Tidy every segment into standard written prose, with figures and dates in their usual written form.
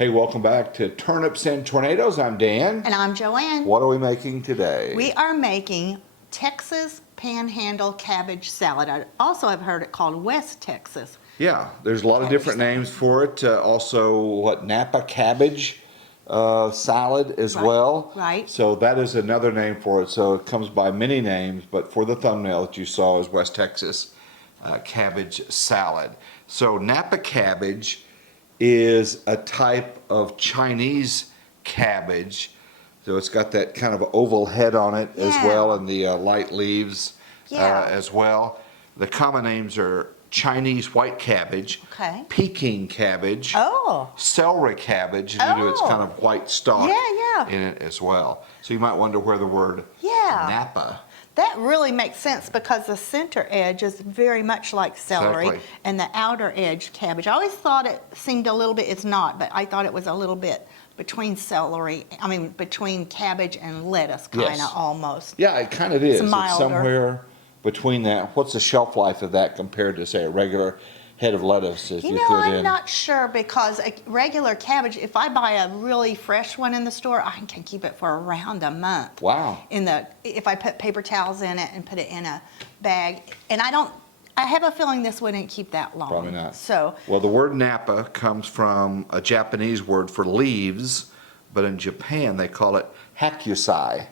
Hey, welcome back to Turnips and Tornadoes. I'm Dan. And I'm Joanne. What are we making today? We are making Texas Panhandle cabbage salad. I also have heard it called West Texas. Yeah, there's a lot of different names for it. Also, napa cabbage salad as well. Right. So that is another name for it. So it comes by many names, but for the thumbnail that you saw is West Texas cabbage salad. So napa cabbage is a type of Chinese cabbage. So it's got that kind of oval head on it as well, and the light leaves as well. The common names are Chinese white cabbage, Peking cabbage, celery cabbage, due to its kind of white stalk in it as well. So you might wonder where the word napa. That really makes sense because the center edge is very much like celery and the outer edge cabbage. I always thought it seemed a little bit, it's not, but I thought it was a little bit between between cabbage and lettuce, kind of almost. Yeah, it kind of is. It's milder. It's somewhere between that. What's the shelf life of that compared to, say, a regular head of lettuce? If you put I'm not sure because a regular cabbage, if I buy a really fresh one in the store, I can keep it for around a month. Wow. If I put paper towels in it and put it in a bag. And I have a feeling this wouldn't keep that long. Probably not. So, well, the word napa comes from a Japanese word for leaves, but in Japan they call it hakusai.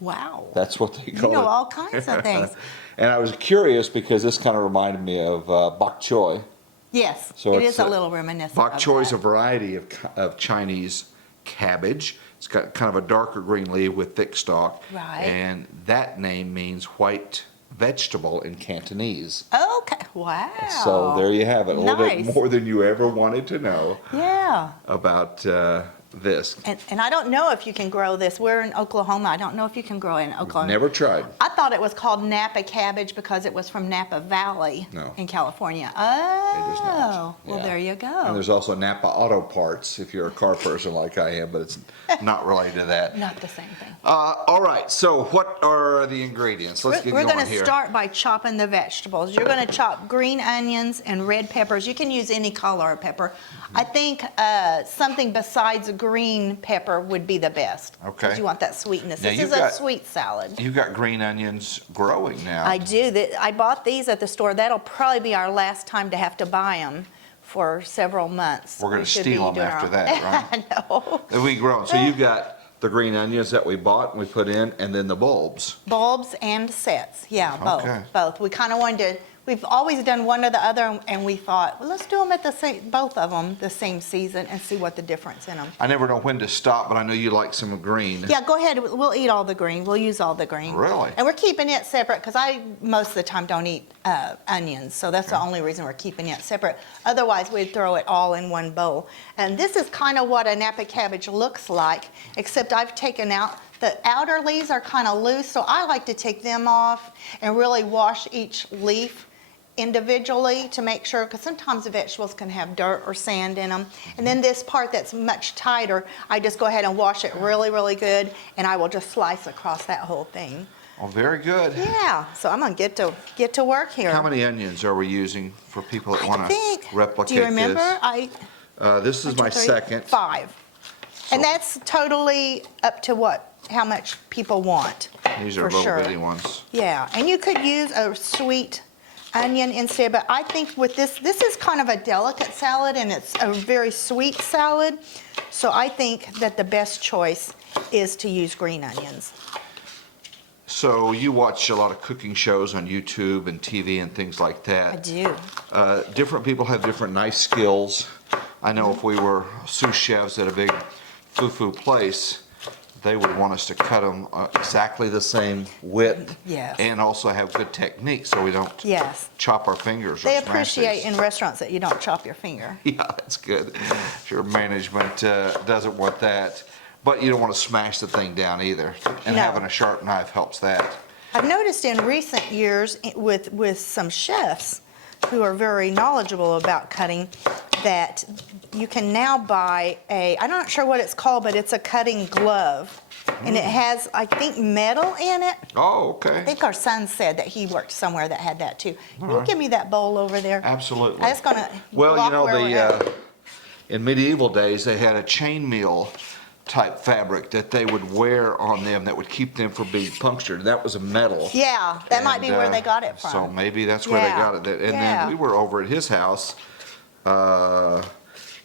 wow. That's what they call it. You know all kinds of things. And I was curious because this kind of reminded me of bok choy. Yes, So it is a little reminiscent Bok of choy is that. a variety of Chinese cabbage. It's got kind of a darker green leaf with thick stalk. Right. And that name means white vegetable in Cantonese. Okay, wow. So there you have it. A little Nice. bit more than you ever wanted to know about this. And I don't know if you can grow this. We're in Oklahoma. I don't know if you can grow it in Oklahoma. Never tried. I thought it was called Napa cabbage because it was from Napa Valley in California. Oh, It is not. Well, there you go. And there's also Napa Auto Parts if you're a car person like I am, but it's not related to that. Not the same thing. All right, so what are the ingredients? Let's get going here. We're going to start by chopping the vegetables. You're going to chop green onions and red peppers. You can use any color of pepper. I think something besides green pepper would be the best. Okay. Because you want that sweetness. Now This is a sweet salad. You've got green onions growing now. I do. I bought these at the store. That'll probably be our last time to have to buy them for several months. We're going to steal them after that, right? I know. And we grow them. So you've got the green onions that we bought and we put in, and then the bulbs. Bulbs and sets. Yeah, both. Okay. Both. We kind of wanted to. We've always done one or the other, and we thought, well, let's do them at the same, both of them the same season and see what the difference in them. I never know when to stop, but I know you like some green. Yeah, go ahead. We'll eat all the green. We'll use all the green. Really? And we're keeping it separate because I most of the time don't eat onions, so that's the only reason we're keeping it separate. Otherwise, we'd throw it all in one bowl. And this is kind of what a Napa cabbage looks like, except I've taken out the outer leaves are kind of loose, so I like to take them off and really wash each leaf individually to make sure, because sometimes the vegetables can have dirt or sand in them. And then this part that's much tighter, I just go ahead and wash it really, really good, and I will just slice across that whole thing. Oh, very good. Yeah, so I'm gonna get to work here. How many onions are we using for people that want to replicate this? Do you remember? This is my second. 5. And that's totally up to how much people want. These are little bitty ones. Yeah, and you could use a sweet onion instead, but I think with this is kind of a delicate salad and it's a very sweet salad. So I think that the best choice is to use green onions. So you watch a lot of cooking shows on YouTube and TV and things like that. I do. Different people have different knife skills. I know if we were sous chefs at a big foo-foo place, they would want us to cut them exactly the same width and also have good technique so we don't chop our fingers or They smash appreciate these. in restaurants that you don't chop your finger. Yeah, that's good. Your management doesn't want that. But you don't want to smash the thing down either. And having a sharp knife helps that. I've noticed in recent years with some chefs who are very knowledgeable about cutting that you can now buy I'm not sure what it's called, but it's a cutting glove. And it has, I think, metal in it. Oh, okay. I think our son said that he worked somewhere that had that too. Can you give me that bowl over there? Absolutely. I was gonna Well, you know, in medieval days, they had a chainmail type fabric that they would wear on them that would keep them from being punctured. That was a metal. Yeah, that might be where they got it from. So maybe that's where they got it. And then we were over at his house.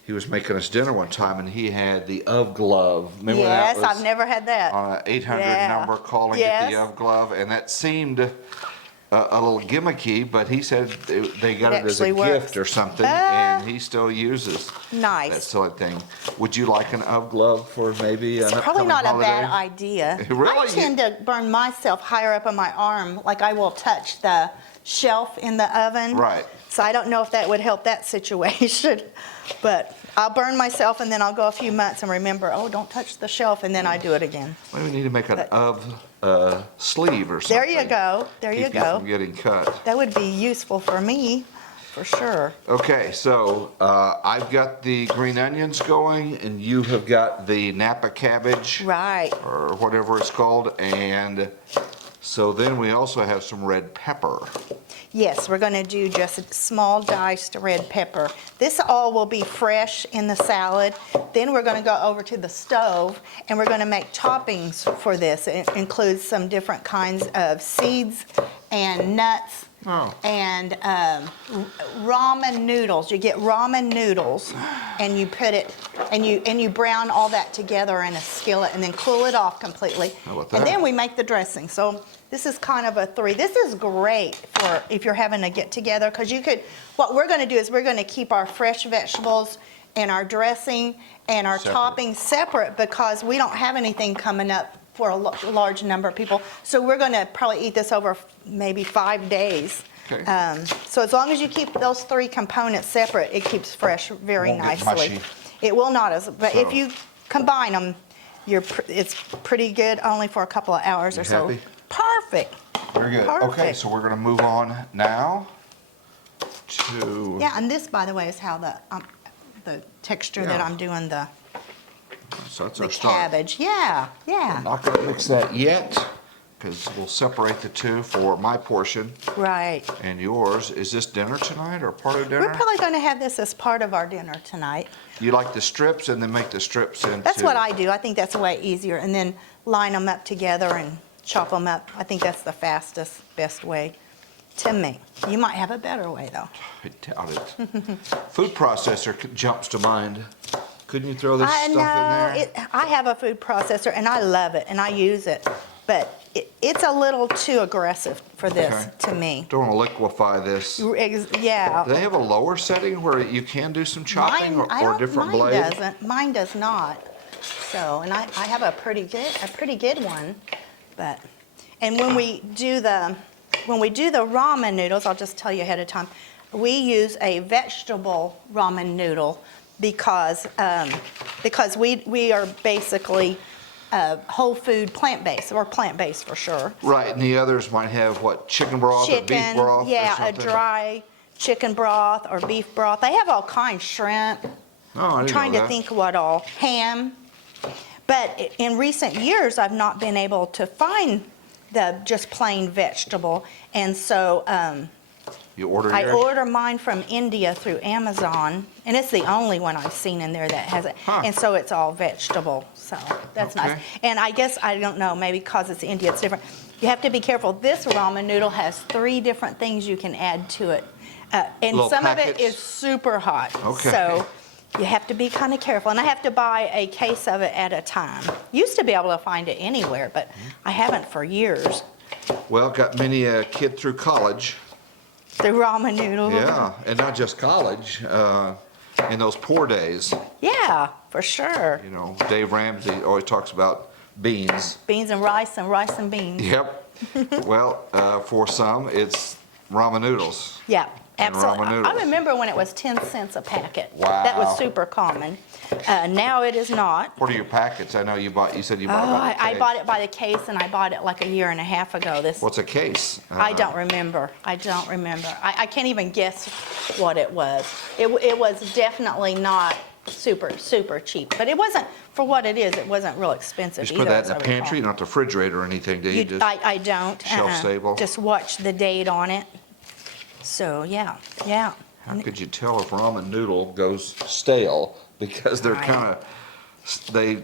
He was making us dinner one time, and he had the UV glove. Remember that? Yes, I've never had that. On an 800 number, calling it the UV glove, and that seemed a little gimmicky, but he said they got it as a gift or something, and he still uses that silly thing. Would you like an UV glove for maybe an upcoming probably not holiday? a bad idea. Really? I tend to burn myself higher up on my arm, like I will touch the shelf in the oven. Right. So I don't know if that would help that situation, but I'll burn myself and then I'll go a few months and remember, oh, don't touch the shelf, and then I do it again. Maybe we need to make an UV sleeve or something. There you go. There you Keep you go. from getting cut. That would be useful for me, for sure. Okay, so I've got the green onions going, and you have got the napa cabbage. Right. Or whatever it's called, and so then we also have some red pepper. Yes, we're going to do just a small diced red pepper. This all will be fresh in the salad. Then we're going to go over to the stove and we're going to make toppings for this. It includes some different kinds of seeds and nuts and ramen noodles. You get ramen noodles and you put it and you brown all that together in a skillet and then cool it off completely. How about that? And then we make the dressing. So this is kind of a 3. This is great for if you're having a get together, because you could, what we're going to do is we're going to keep our fresh vegetables and our dressing and our toppings separate, because we don't have anything coming up for a large number of people. So we're going to probably eat this over maybe 5 days. Okay. So as long as you keep those 3 components separate, it keeps fresh very Won't get nicely. mushy. It will not, but So- if you combine them, it's pretty good only for a couple of hours or so. happy? Perfect. Very good. Okay, Perfect. so we're going to move on now to. Yeah, and this, by the way, is how the texture that Yeah. I'm doing the So that's our start. cabbage. Yeah, yeah. Not going to mix that yet, because we'll separate the two for my portion Right. and yours. Is this dinner tonight or part of dinner? We're probably going to have this as part of our dinner tonight. You like the strips and then make the strips into. That's what I do. I think that's way easier. And then line them up together and chop them up. I think that's the fastest, best way to me. You might have a better way, though. I doubt it. Food processor jumps to mind. Couldn't you throw this I stuff in there? know. I have a food processor, and I love it, and I use it. But it's a little too aggressive for this, Okay. to me. Don't want to liquefy this. Yeah. Do they have a lower setting where you can do some chopping or a different mine blade? doesn't. Mine does not. So, and I have a pretty good one. But, and when we do the ramen noodles, I'll just tell you ahead of time, we use a vegetable ramen noodle because we are basically whole food plant-based, or plant-based for sure. Right, and the others might have what, chicken broth or beef broth or yeah, a something? dry chicken broth or beef broth. They have all kinds, shrimp. Oh, I I'm didn't trying know to that. think what all, ham. But in recent years, I've not been able to find the just plain vegetable, and so You order I yours? order mine from India through Amazon, and it's the only one I've seen in there that has it. Huh. And so it's all vegetable, so that's nice. Okay. And I guess, I don't know, maybe because it's India, it's different. You have to be careful. This ramen noodle has 3 different things you can add to it. And Little some of it packets? is super hot. Okay. So you have to be kind of careful. And I have to buy a case of it at a time. Used to be able to find it anywhere, but I haven't for years. Well, got many a kid through college. The ramen noodle. Yeah, and not just college, in those poor days. Yeah, for sure. You know, Dave Ramsey always talks about beans. Beans and rice and beans. Yep. Well, for some, it's ramen noodles. Yeah, And absolutely. ramen I noodles. remember when it was 10 cents a packet. Wow. That was super common. Now it is not. What are your packets? I know you said you Oh, bought it by the I case. bought it by the case, and I bought it like a year and a half ago. What's a case? I don't remember. I can't even guess what it was. It was definitely not super cheap, but it wasn't, for what it is, it wasn't real expensive Just either. put that as in I the recall. pantry, not the refrigerator or anything, do you? I don't. shelf stable? Just watch the date on it. So, yeah. How could you tell if ramen noodle goes stale because they're Right. kind of, they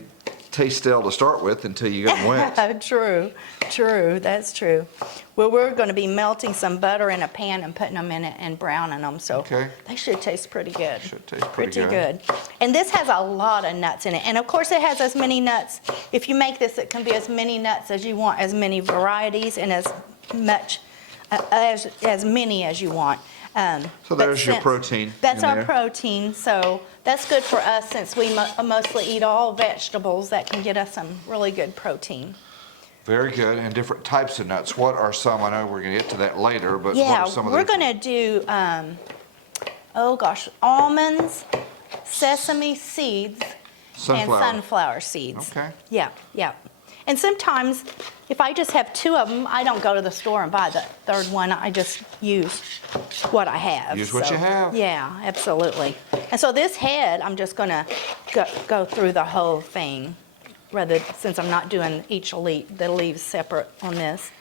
taste stale to start with until you get them wet. True, that's true. Well, we're going to be melting some butter in a pan and putting them in it and browning them, so Okay. they should taste pretty good. Should taste pretty good. And this has a lot of nuts in it, and of course it has as many nuts. If you make this, it can be as many nuts as you want, as many varieties, and as much as many as you want. So there's your protein. That's in our there. protein, so that's good for us since we mostly eat all vegetables. That can get us some really good protein. Very good, and different types of nuts. What are some? I know we're going to get to that later, but what Yeah, are some of the we're going to do, almonds, sesame seeds, and sunflower seeds. Okay. Yeah. And sometimes, if I just have two of them, I don't go to the store and buy the third one. I just use what I have. Use what you have. Yeah, absolutely. And so this head, I'm just going to go through the whole thing, since I'm not doing the leaves separate on this.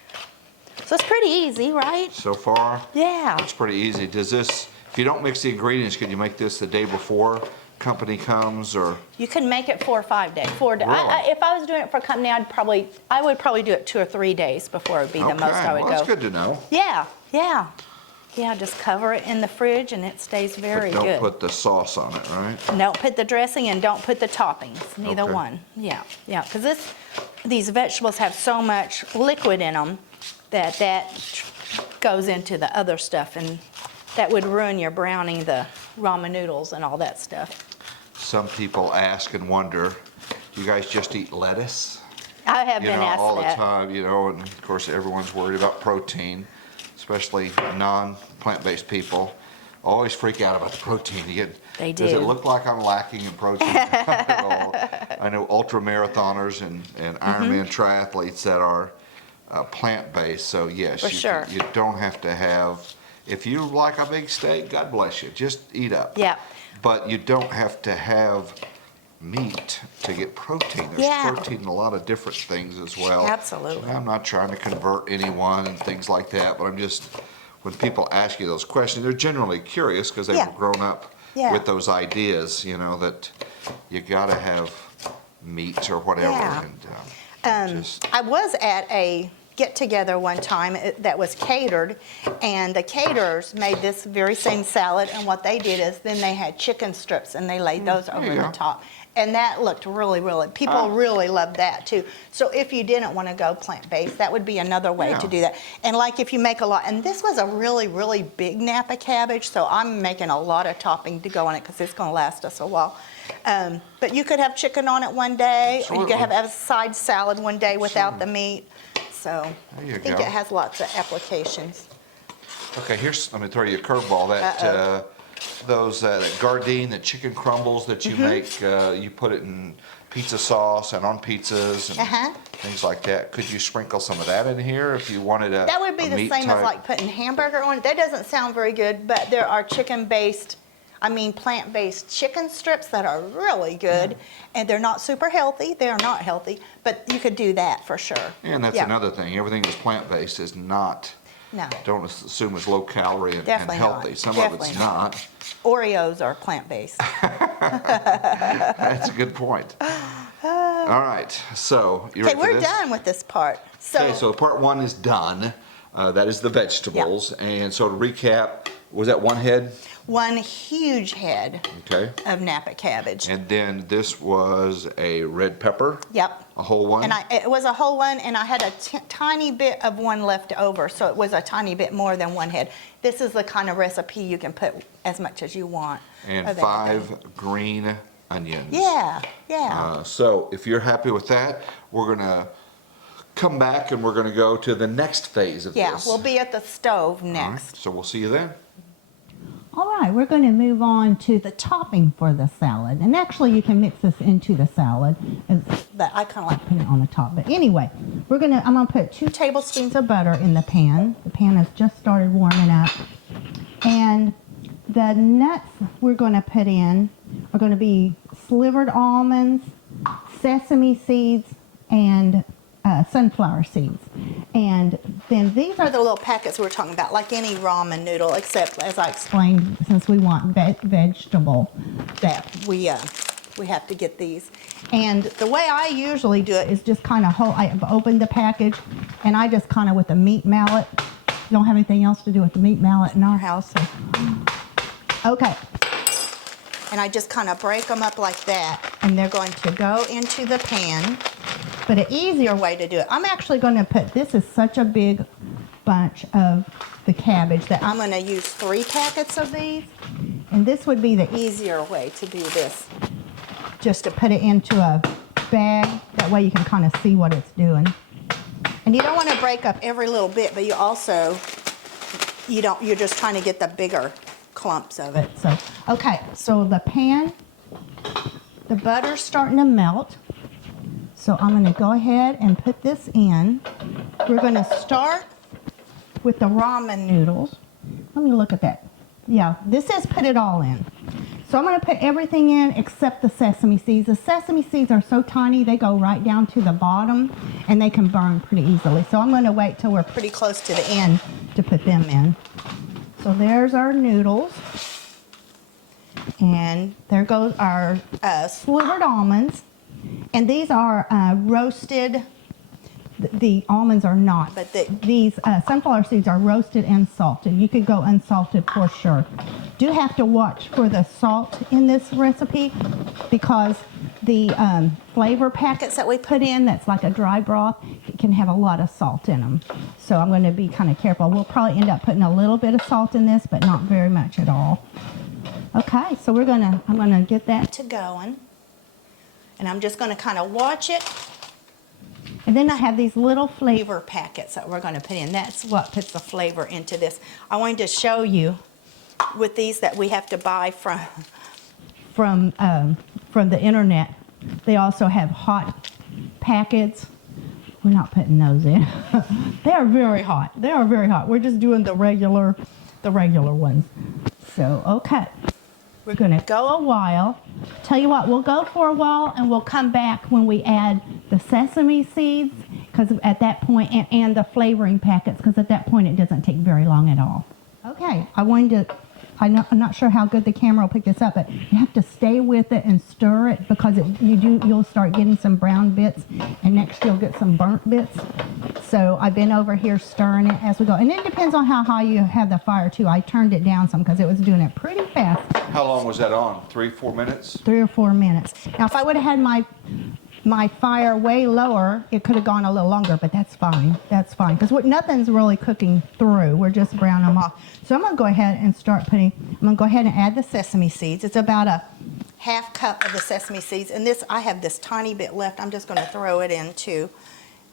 So it's pretty easy, right? So far, Yeah. it's pretty easy. Does this, if you don't mix the ingredients, could you make this the day before company comes, or? You can make it 4 or 5 days. 4 days. Really? If I was doing it for a company, I would probably do it 2 or 3 days before it would be the most I would well, go. that's good to know. Yeah, just cover it in the fridge and it stays very But don't good. put the sauce on it, right? Don't put the dressing and don't put the toppings, neither Okay. one. Yeah, because these vegetables have so much liquid in them that goes into the other stuff, and that would ruin your browning, the ramen noodles and all that stuff. Some people ask and wonder, do you guys just eat lettuce? I have been asked all that. the time, and of course everyone's worried about protein, especially non-plant-based people. Always freak out about the protein. They Does it do. look like I'm lacking in protein at all? I know ultra marathoners and Ironman triathletes that are plant-based, so yes, For sure. you don't have to have, if you like a big steak, God bless you, just eat up. Yeah. But you don't have to have meat to get protein. There's Yeah. protein in a lot of different things as well. Absolutely. And I'm not trying to convert anyone and things like that, but I'm just, when people ask you those questions, they're generally curious because they've Yeah. grown up Yeah. with those ideas, that you gotta have meat or whatever. Yeah. And just, I was at a get-together one time that was catered, and the caterers made this very same salad, and what they did is then they had chicken strips and they laid those over you the go. top. And that looked really, people really loved that too. So if you didn't want to go plant-based, that would be another way Yeah. to do that. And like if you make a lot, and this was a really big napa cabbage, so I'm making a lot of topping to go on it because it's going to last us a while. But you could have chicken on it one day, or you could Absolutely. have a side salad one day without the meat. So There you I think go. it has lots of applications. okay, let me throw you a curveball. That those that Gardein, the chicken crumbles that you make, you put it in pizza sauce and on pizzas and things like that. Could you sprinkle some of that in here if you wanted a That would be a the meat same as type? like putting hamburger on it. That doesn't sound very good, but there are plant-based chicken strips that are really good, and they're not super healthy. They're not healthy, but you could do that for sure. And that's Yeah. another thing. Everything that's plant-based is not, No, don't assume it's low calorie and Definitely healthy. not. Some Definitely of it's not. not. Oreos are plant-based. That's a good point. All right, so you Okay, ready for we're this? done with this part. Okay, so part one is done. That is the vegetables. And so to recap, was that one head? One huge head Okay. of napa cabbage. And then this was a red pepper, Yep. a whole one. And it was a whole one, and I had a tiny bit of one left over, so it was a tiny bit more than one head. This is the kind of recipe you can put as much as you want. and of 5 everything. green onions. Yeah. So if you're happy with that, we're gonna come back and we're gonna go to the next phase of Yeah, this. we'll be at the stove All right, next. so we'll see you then. All right, we're going to move on to the topping for the salad. And actually, you can mix this into the salad, But I kind of like put it on the top. But anyway, I'm going to put 2 tablespoons of butter in the pan. The pan has just started warming up. And the nuts we're going to put in are going to be slivered almonds, sesame seeds, and sunflower seeds. And then these are the little packets we were talking about, like any ramen noodle, except as I explained, since we want vegetable, that we have to get these. And the way I usually do it is just kind of I've opened the package, and I just kind of with a meat mallet. Don't have anything else to do with the meat mallet in our house. So. Okay. And I just kind of break them up like that, and they're going to go into the pan. But an easier way to do it, I'm actually going to put, this is such a big bunch of the cabbage that I'm going to use 3 packets of these. And this would be the easier way to do this. Just to put it into a bag, that way you can kind of see what it's doing. And you don't want to break up every little bit, but you also, you're just trying to get the bigger clumps of it. So, okay, so the pan, the butter's starting to melt. So I'm going to go ahead and put this in. We're going to start with the ramen noodles. Let me look at that. Yeah, this says put it all in. So I'm going to put everything in except the sesame seeds. The sesame seeds are so tiny, they go right down to the bottom, and they can burn pretty easily. So I'm going to wait till we're pretty close to the end to put them in. So there's our noodles. And there goes our slivered almonds. And these are roasted. The almonds are not, but these sunflower seeds are roasted and salted. You could go unsalted for sure. Do have to watch for the salt in this recipe because the flavor packets that we put in, that's like a dry broth, can have a lot of salt in them. So I'm going to be kind of careful. We'll probably end up putting a little bit of salt in this, but not very much at all. Okay, so I'm going to get that to going. And I'm just going to kind of watch it. And then I have these little flavor packets that we're going to put in. That's what puts the flavor into this. I wanted to show you with these that we have to buy from the internet. They also have hot packets. We're not putting those in. They are very hot. They are very hot. We're just doing the regular ones. So, okay. We're going to go a while. Tell you what, we'll go for a while and we'll come back when we add the sesame seeds, because at that point, and the flavoring packets, because at that point it doesn't take very long at all. Okay, I'm not sure how good the camera will pick this up, but you have to stay with it and stir it, because you'll start getting some brown bits, and next you'll get some burnt bits. So I've been over here stirring it as we go. And it depends on how high you have the fire too. I turned it down some because it was doing it pretty fast. How long was that on? 3-4 minutes? 3 or 4 minutes. Now if I would have had my fire way lower, it could have gone a little longer, but that's fine. That's fine, because nothing's really cooking through. We're just browning them off. So I'm going to go ahead and I'm going to go ahead and add the sesame seeds. It's about a ½ cup of the sesame seeds. And I have this tiny bit left. I'm just going to throw it in too.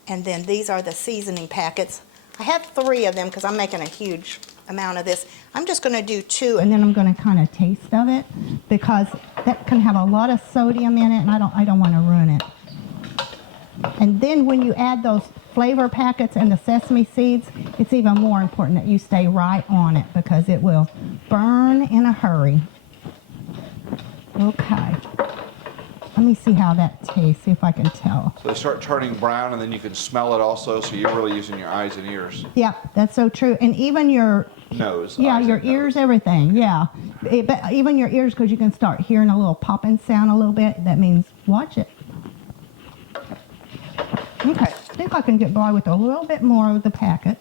And then these are the seasoning packets. I have 3 of them because I'm making a huge amount of this. I'm just going to do 2, and then I'm going to kind of taste of it, because that can have a lot of sodium in it, and I don't want to ruin it. And then when you add those flavor packets and the sesame seeds, it's even more important that you stay right on it, because it will burn in a hurry. Okay. Let me see how that tastes, see if I can tell. So they start turning brown, and then you can smell it also, so you're really using your eyes and ears. Yeah, that's so true. And even your nose. Yeah, your ears, everything, yeah. But even your ears, because you can start hearing a little popping sound a little bit. That means watch it. Okay, I think I can get by with a little bit more of the packet.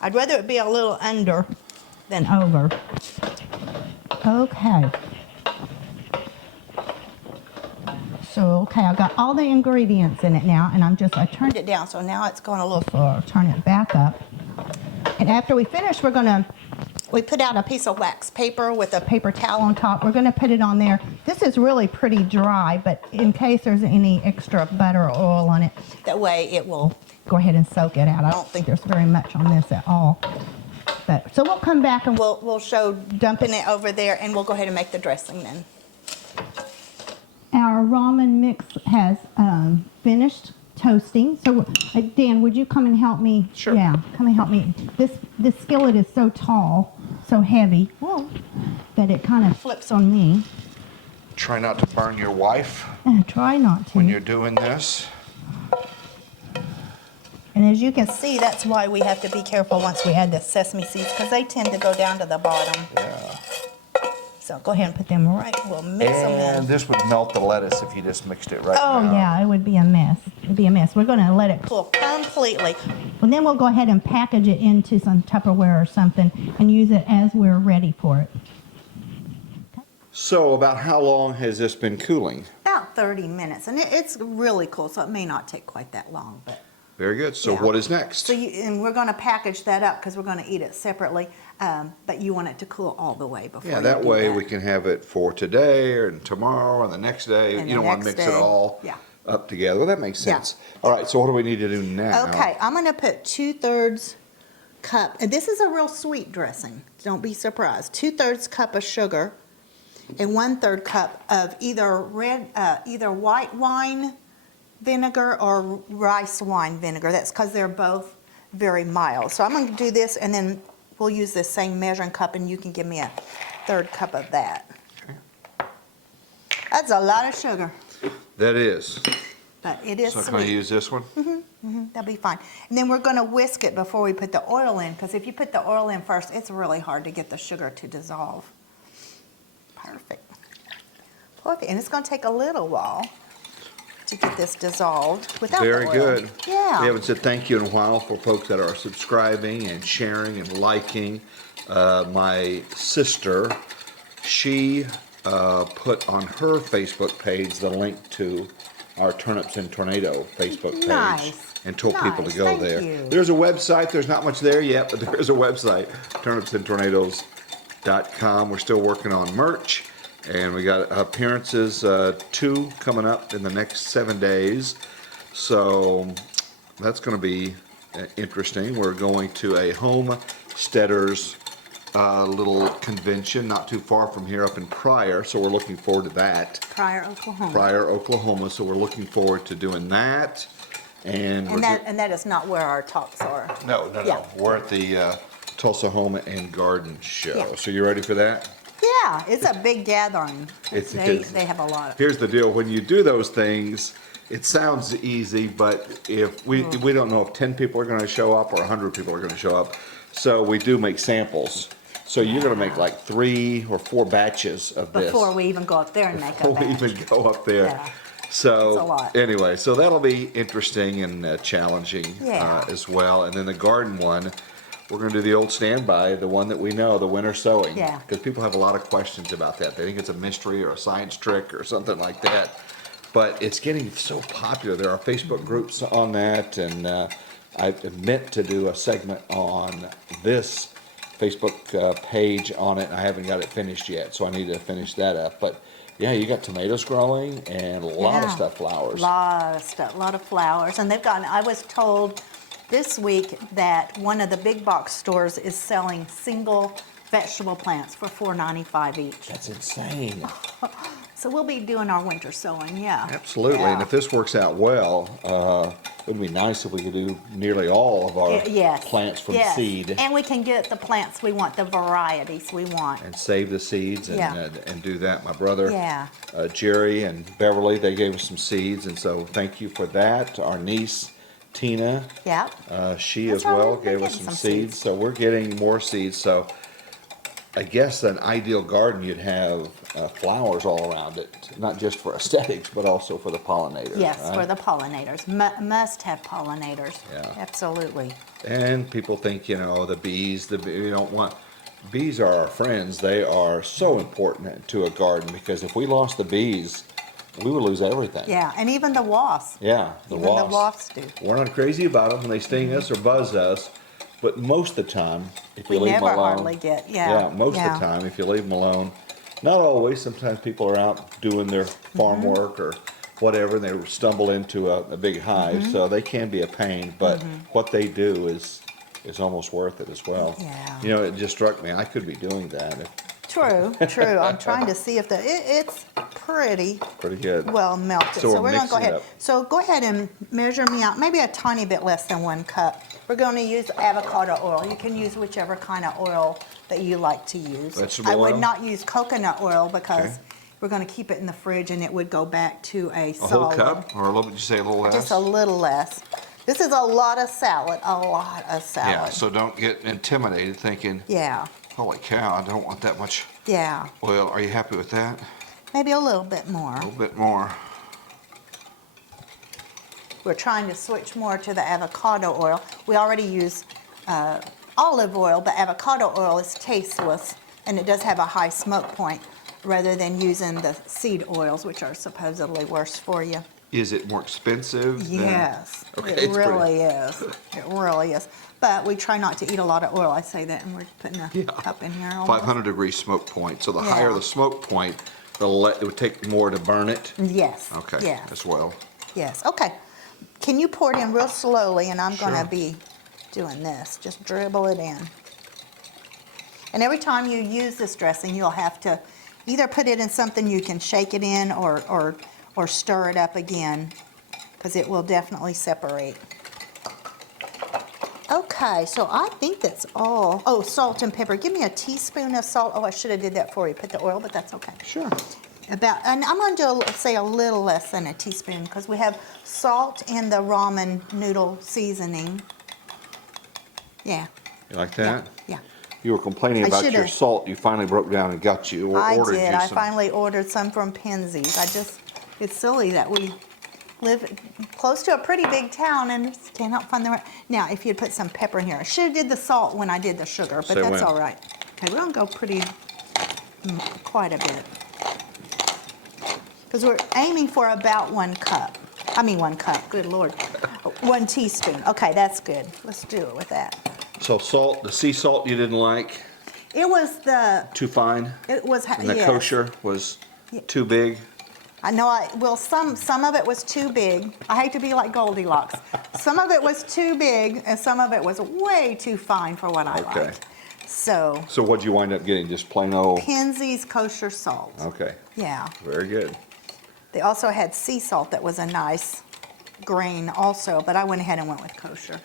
I'd rather it be a little under than over. Okay. So, okay, I've got all the ingredients in it now, and I turned it down, so now it's going a little far. Turn it back up. And after we finish, we put out a piece of wax paper with a paper towel on top. We're going to put it on there. This is really pretty dry, but in case there's any extra butter or oil on it, that way it will go ahead and soak it out. I don't think there's very much on this at all. So we'll come back and we'll show dumping it over there, and we'll go ahead and make the dressing then. Our ramen mix has finished toasting. So, Dan, would you come and help me? Sure. Yeah, come and help me. This skillet is so tall, so heavy, that it kind of flips on me. Try not to burn your wife Try not to. when you're doing this. And as you can see, that's why we have to be careful once we add the sesame seeds, because they tend to go down to the bottom. Yeah. So go ahead and put them right, we'll mix them And in. this would melt the lettuce if you just mixed it right Oh now. yeah, it would be a mess. It'd be a mess. We're gonna let it cool. Cool, completely. And then we'll go ahead and package it into some Tupperware or something and use it as we're ready for it. So about how long has this been cooling? About 30 minutes, and it's really cool, so it may not take quite that long, but. Very good. So Yeah. what is next? So and we're gonna package that up, because we're gonna eat it separately, but you want it to cool all the way before Yeah, you that do way that. we can have it for today and tomorrow and the next day. And You the don't want to next mix it day. all Yeah. up together. Well, that makes Yeah. sense. All right, so what do we need to do now? Okay, I'm gonna put 2/3 cup, and this is a real sweet dressing, don't be surprised. 2/3 cup of sugar and 1/3 cup of either white wine vinegar or rice wine vinegar. That's because they're both very mild. So I'm gonna do this, and then we'll use this same measuring cup, and you can give me a 1/3 cup of that. That's a lot of sugar, That is. but it is So sweet. can I use this one? That'll be fine. And then we're gonna whisk it before we put the oil in, because if you put the oil in first, it's really hard to get the sugar to dissolve. Perfect. Perfect, and it's gonna take a little while to get this dissolved without the Very oil. good. Yeah. We haven't said thank you in a while for folks that are subscribing and sharing and liking. My sister, she put on her Facebook page the link to our Turnips and Tornado Facebook page. Nice. And told people to Nice. go Thank there. you. There's a website, there's not much there yet, but there is a website, turnipsandtornadoes.com. We're still working on merch. And we got appearances, 2 coming up in the next 7 days. So that's going to be interesting. We're going to a homesteaders little convention not too far from here up in Pryor. So we're looking forward to that. Pryor, Oklahoma. Pryor, Oklahoma. So we're looking forward to doing that. And that is not where our talks are. no. Yeah. We're at the Tulsa Home and Garden Show. Yeah. So you ready for that? Yeah, it's a big gathering. It is. They have a lot of. Here's the deal, when you do those things, it sounds easy, but if we don't know if 10 people are gonna show up or 100 people are gonna show up. So we do make samples. So you're gonna make like 3 or 4 batches of this. Before we even go up there and make a Before we batch. even go up there. Yeah. So It's a lot. anyway, so that'll be interesting and challenging Yeah. as well. And then the garden one, we're gonna do the old standby, the one that we know, the winter sowing. Yeah. Because people have a lot of questions about that. They think it's a mystery or a science trick or something like that. But it's getting so popular. There are Facebook groups on that, and I meant to do a segment on this Facebook page on it. I haven't got it finished yet, so I need to finish that up. But yeah, you got tomatoes growing and a lot of Yeah. stuff, flowers. Lot of stuff, a lot of flowers, and I was told this week that one of the big box stores is selling single vegetable plants for $4.95 each. That's insane. So we'll be doing our winter sowing, yeah. Absolutely. And Yeah. if this works out well, it would be nice if we could do nearly all of our Yes. plants from Yes. seed And we can get the plants we want, the varieties we want. and save the seeds and, Yeah. and do that. My brother, Yeah. Jerry and Beverly, they gave us some seeds, and so thank you for that. Our niece, Tina, Yeah. she That's as right, well we're gave us getting some some seeds. seeds. So we're getting more seeds. So I guess an ideal garden, you'd have flowers all around it, not just for aesthetics, but also for the pollinators. Yes, right? for the pollinators. Must have pollinators. Yeah. Absolutely. And people think, the bees, we don't want, bees are our friends. They are so important to a garden, because if we lost the bees, we would lose everything. Yeah, and even the wasps. Yeah, Even the wasps do. We're not crazy about them when they sting us or buzz us, but most of the time, if We you leave them never alone. hardly get, yeah. Yeah, most of the time, if you leave them alone. Not always, sometimes people are out doing their farm Mm-hmm. work or whatever, and they stumble into a big hive, Mm-hmm. so they can be a pain, but what they do is almost worth it as well. Yeah. It just struck me, I could be doing that. True, true. I'm trying to see if it's pretty Pretty good. well melted. So we're we're gonna go mixing it ahead. up. So go ahead and measure me out, maybe a tiny bit less than 1 cup. We're going to use avocado oil. You can use whichever kind of oil that you like to use. Vegetable I would oil? not use coconut oil, because Okay. we're going to keep it in the fridge and it would go back to a A solid. whole cup, or a little bit, you say a little less? Just a little less. This is a lot of salad, a lot of salad. Yeah, so don't get intimidated thinking, Yeah, holy cow, I don't want that much yeah. oil. Are you happy with that? Maybe a little bit more. A little bit more. We're trying to switch more to the avocado oil. We already use olive oil, but avocado oil is tasteless, and it does have a high smoke point, rather than using the seed oils, which are supposedly worse for you. Is it more expensive? Yes, Okay, it it's pretty- really is. It really is. But we try not to eat a lot of oil. I say that, and we're putting a cup in here. Almost. 500-degree smoke point. So the higher Yeah. the smoke point, it would take more to burn it. Yes. Okay, Yes. as well. Yes. Okay. Can you pour it in real slowly, and I'm Sure. going to be doing this. Just dribble it in. And every time you use this dressing, you'll have to either put it in something you can shake it in, or stir it up again, because it will definitely separate. Okay, so I think that's all. Oh, salt and pepper. Give me a teaspoon of salt. Oh, I should have did that for you. Put the oil, but that's okay. Sure. And I'm going to do, say, a little less than a teaspoon, because we have salt in the ramen noodle seasoning. Yeah. You like that? Yeah. You were complaining I about your should've- salt. You finally broke down and got you, or I ordered did. you I some. finally ordered some from Penzies. It's silly that we live close to a pretty big town and just cannot find the right. Now, if you'd put some pepper in here. I should have did the salt when I did the sugar, but Say that's when. all right. Okay, we're going to go quite a bit. Because we're aiming for about 1 cup. I mean 1 cup, good Lord. 1 teaspoon. Okay, that's good. Let's do it with that. So salt, the sea salt you didn't like, It was too fine, it was, and the yes. kosher was too big. I know, some of it was too big. I hate to be like Goldilocks. Some of it was too big, and some of it was way too fine for what I Okay. like. So, So what'd you wind up getting? Just plain old? Penzies kosher salt. Okay, Yeah. very good. They also had sea salt that was a nice grain also, but I went ahead and went with kosher.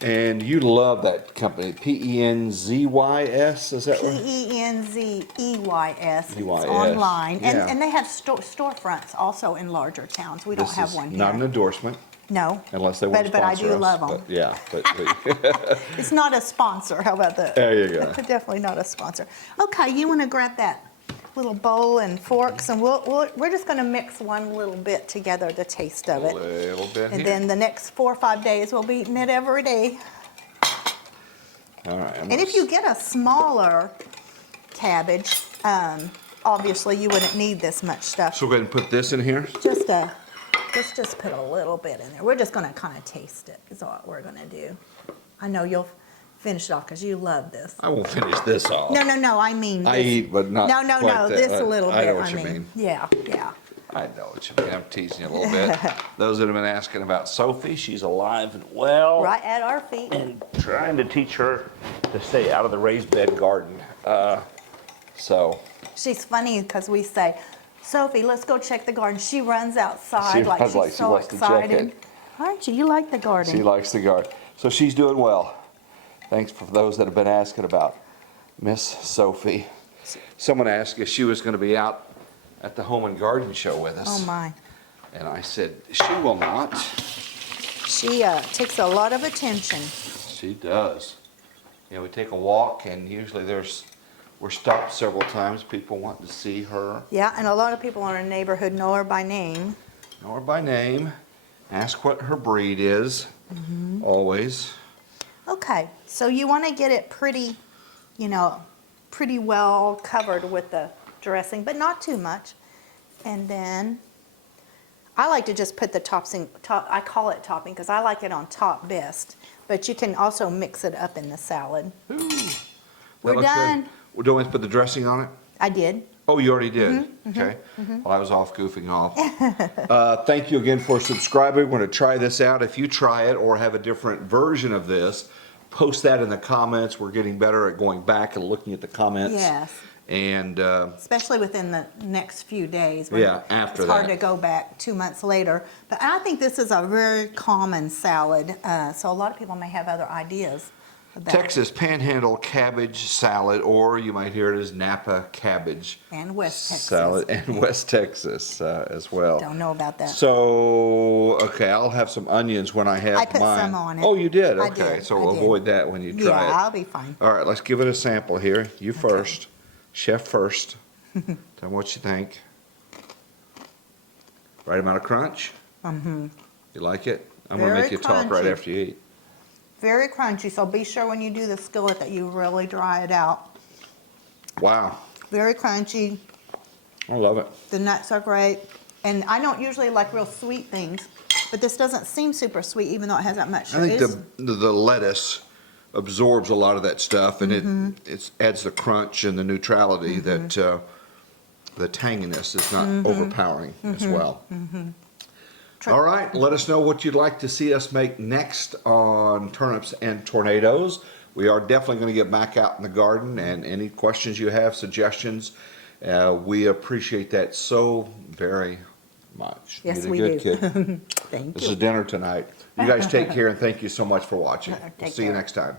And you love that company, Penzys, is that right? Penzeys. It's EYS, online. yeah. And they have storefronts also in larger towns. We don't This have is one here. not an endorsement, No. unless they want to But I sponsor do us. love 'em. But yeah, but It's not a sponsor. How about that? there you go. Definitely not a sponsor. Okay, you want to grab that little bowl and forks, and we're just going to mix one little bit together, the taste of A it. little bit And here. then the next 4 or 5 days, we'll be eating it every day. All right. And if you get a smaller cabbage, obviously you wouldn't need this much stuff. So go ahead and put this in here. Just put a little bit in there. We're just going to kind of taste it, is what we're going to do. I know you'll finish it off because you love this. I won't finish this off. No, I mean I this. eat, but not No, quite that. this a little bit. I know what you mean. Yeah. I know what you mean. I'm teasing you a little bit. Those that have been asking about Sophie, she's alive and well. Right at our feet. And trying to teach her to stay out of the raised bed garden. So She's funny because we say, Sophie, let's go check the garden. She runs outside She like runs she's like she so wants to check excited. it. Aren't you? You like the garden. she likes the garden. So she's doing well. Thanks for those that have been asking about Miss Sophie. Someone asked if she was going to be out at the Home and Garden Show with us. Oh my. And I said, she will not. She takes a lot of attention. She does. You know, we take a walk and usually we're stopped several times, people wanting to see her. Yeah, and a lot of people in our neighborhood know her by name. Know her by name, ask what her breed is, always. Okay, so you want to get it pretty well covered with the dressing, but not too much. And then I like to just put the I call it topping because I like it on top best, but you can also mix it up in the salad. Ooh, that We're looks good. done. Well, don't we put the dressing on it? I did. Oh, you already did? Okay. Well, I was off goofing off. Thank you again for subscribing. We're going to try this out. If you try it or have a different version of this, post that in the comments. We're getting better at going back and looking at the comments. Yes. And Especially within the next few days. Yeah, after It's hard that. to go back 2 months later. But I think this is a very common salad, so a lot of people may have other ideas that. Texas Panhandle cabbage salad, or you might hear it as Napa cabbage And West Texas. salad, and West Texas as well. Don't know about that. So, okay, I'll have some onions when I have I put some some on it. Oh, you did? I Okay, did, so I did. avoid that when you Yeah, try it. I'll be fine. All right, let's give it a sample here. You first. Chef first. Tell me what you think. Right amount of crunch? Mm-hmm. You like it? I'm going to make Very you talk right crunchy. after you eat. Very crunchy, so be sure when you do the skillet that you really dry it out. Wow, Very crunchy. I love it. The nuts are great. And I don't usually like real sweet things, but this doesn't seem super sweet even though it has that much. I think It is- the lettuce absorbs a lot of that stuff, and it adds the crunch and the neutrality that the tanginess is not overpowering as well. All right, let us know what you'd like to see us make next on turnips and tornadoes. We are definitely going to get back out in the garden, and any questions you have, suggestions, we appreciate that so very much. Yes, You're we a good do. kid. Thank This you. is dinner tonight. You guys take care, and thank you so much for watching. We'll Take see you care. next time.